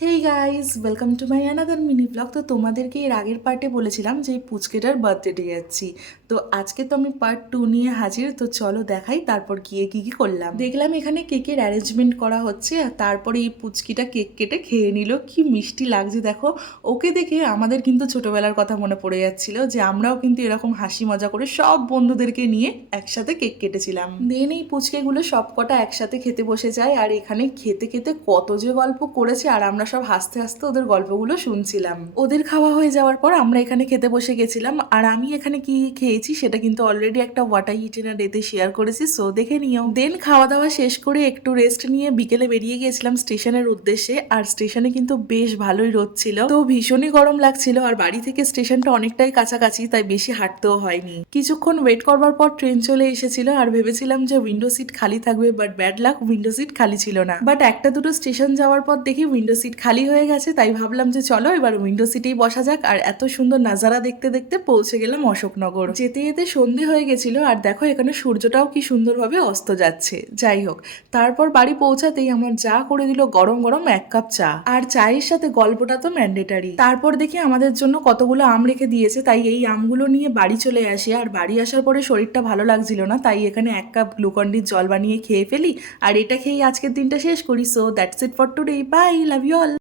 Hey guys, welcome to my another mini blog. তো তোমাদেরকে এর আগের পার্টে বলেছিলাম যে এই পুচকেটার বার্থডে যাচ্ছি। তো আজকে তো আমি পার্ট 2 নিয়ে হাজির। তো চলো দেখাই তারপর গিয়ে কি কি করলাম। দেখলাম এখানে কেকের অ্যারেঞ্জমেন্ট করা হচ্ছে, আর তারপরে এই পুচকিটা কেক কেটে খেয়ে নিল। কি মিষ্টি লাগছে দেখো। ওকে দেখে আমাদের কিন্তু ছোটবেলার কথা মনে পড়ে যাচ্ছিল, যে আমরাও কিন্তু এরকম হাসি মজা করে সব বন্ধুদেরকে নিয়ে একসাথে কেক কেটেছিলাম। দেন এই পুচকেগুলো সব কটা একসাথে খেতে বসে যায়, আর এখানে খেতে খেতে কত যে গল্প করেছে, আর আমরা সব হাসতে হাসতে ওদের গল্পগুলো শুনছিলাম। ওদের খাওয়া হয়ে যাওয়ার পর আমরা এখানে খেতে বসে গেছিলাম, আর আমি এখানে কি খেয়েছি সেটা কিন্তু অলরেডি একটা ওয়াটাই ইটেনার ডেতে শেয়ার করেছি, সো দেখে নিও। দেন খাওয়া দাওয়া শেষ করে একটু রেস্ট নিয়ে বিকেলে বেরিয়ে গিয়েছিলাম স্টেশনের উদ্দেশ্যে। আর স্টেশনে কিন্তু বেশ ভালোই রোদ ছিল, তো ভীষণই গরম লাগছিল, আর বাড়ি থেকে স্টেশনটা অনেকটাই কাছাকাছি, তাই বেশি হাঁটতেও হয়নি। কিছুক্ষণ ওয়েট করবার পর ট্রেন চলে এসেছিল, আর ভেবেছিলাম যে উইন্ডো সিট খালি থাকবে, but bad luck, window seat খালি ছিল না। বাট একটা দুটো স্টেশন যাওয়ার পর দেখি উইন্ডো সিট খালি হয়ে গেছে, তাই ভাবলাম যে চলো এবার উইন্ডো সিটেই বসা যাক। আর এত সুন্দর নাজারা দেখতে দেখতে পৌঁছে গেলাম অশোকনগর। যেতে যেতে সন্ধে হয়ে গেছিল, আর দেখো এখানে সূর্যটাও কি সুন্দরভাবে অস্ত যাচ্ছে। যাই হোক, তারপর বাড়ি পৌঁছাতেই আমার যা করে দিল গরম গরম 1 কাপ চা, আর চায়ের সাথে গল্পটা তো ম্যান্ডেটারি। তারপর দেখি আমাদের জন্য কতগুলো আম রেখে দিয়েছে, তাই এই আমগুলো নিয়ে বাড়ি চলে আসি। আর বাড়ি আসার পরে শরীরটা ভালো লাগছিল না, তাই এখানে 1 কাপ গ্লুকন্ডির জল বানিয়ে খেয়ে ফেলি, আর এটা খেয়েই আজকের দিনটা শেষ করি। So that's it for today, bye, love you all.